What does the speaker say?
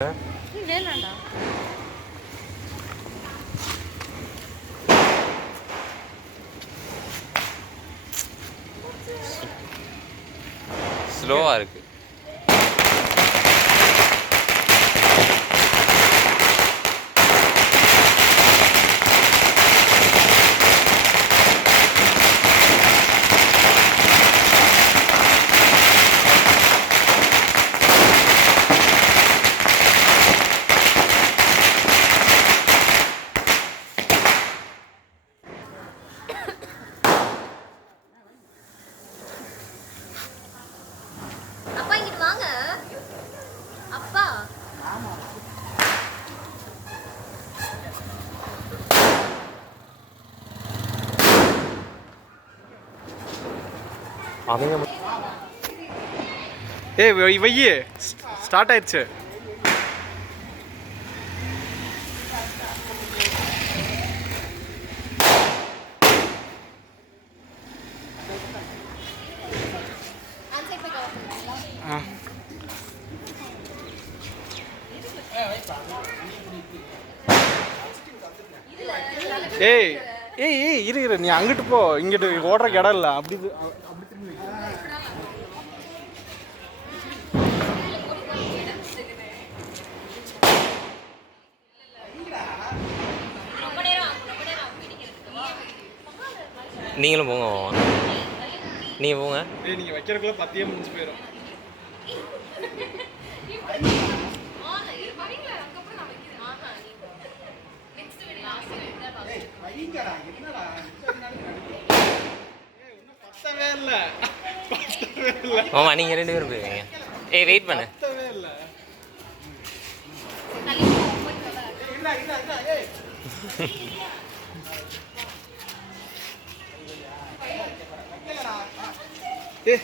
வேணாண்டா. ஸ்லோவா இருக்கு. அப்பா இங்கிட்டு வாங்க. அப்பா அவங்க வெய்யி ஸ்டார்ட் ஆயிடுச்சு. ஏய் ஏய் ஏய் இரு நீ அங்கிட்டு போ, இங்கிட்டு ஓடுறக்கு இடம் இல்லை. அப்படி அப்படி திரும்பி நீங்களும் போங்க. நீங்கள் போங்க. ஏய் நீங்கள் வைக்கிறதுக்குள்ள பத்தியே முடிஞ்சு போயிடும். ஆமா நீங்கள் 2 பேரும் போயிருவீங்க. ஏய் வெயிட் பண்ணு. ஏய்